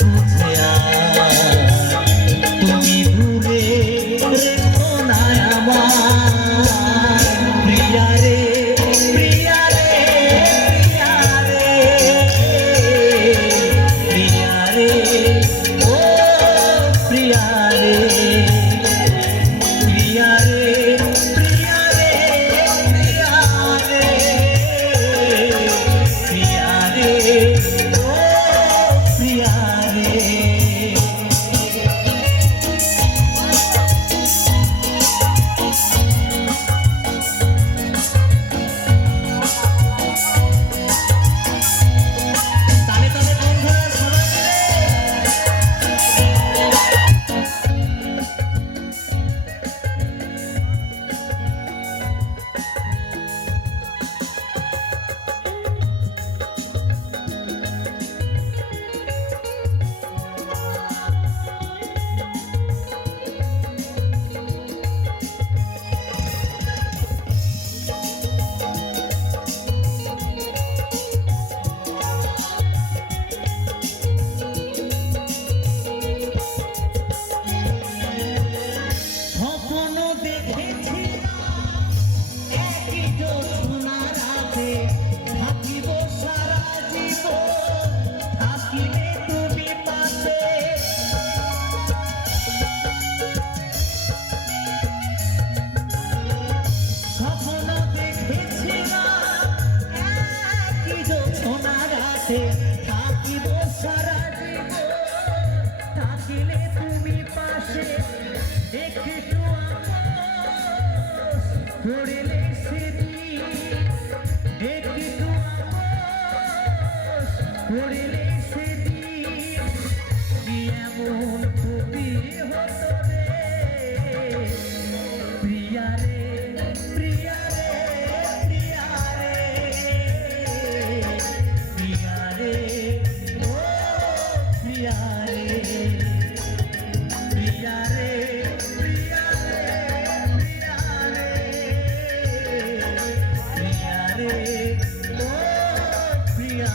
বুঝে তুমি দূরে রেখো না আমার প্রিয়া রে প্রিয়া রে প্রিয়া রে ও প্রিয়া রে প্রিয়া রে প্রিয়া রে প্রিয়া রে ও প্রিয়া রে থাকিব সারা জীবন থাকিলে তুমি পাশে একটু আপোষ করিলে সেদিন একটু আপোষ করিলে সেদিন কি এমন ক্ষতি হতো রে প্রিয়া রে প্রিয়া রে প্রিয়া রে প্রিয়া রে ও প্রিয়া রে প্রিয়া রে প্রিয়া রে প্রিয়া রে প্রিয়া রে ও প্রিয়া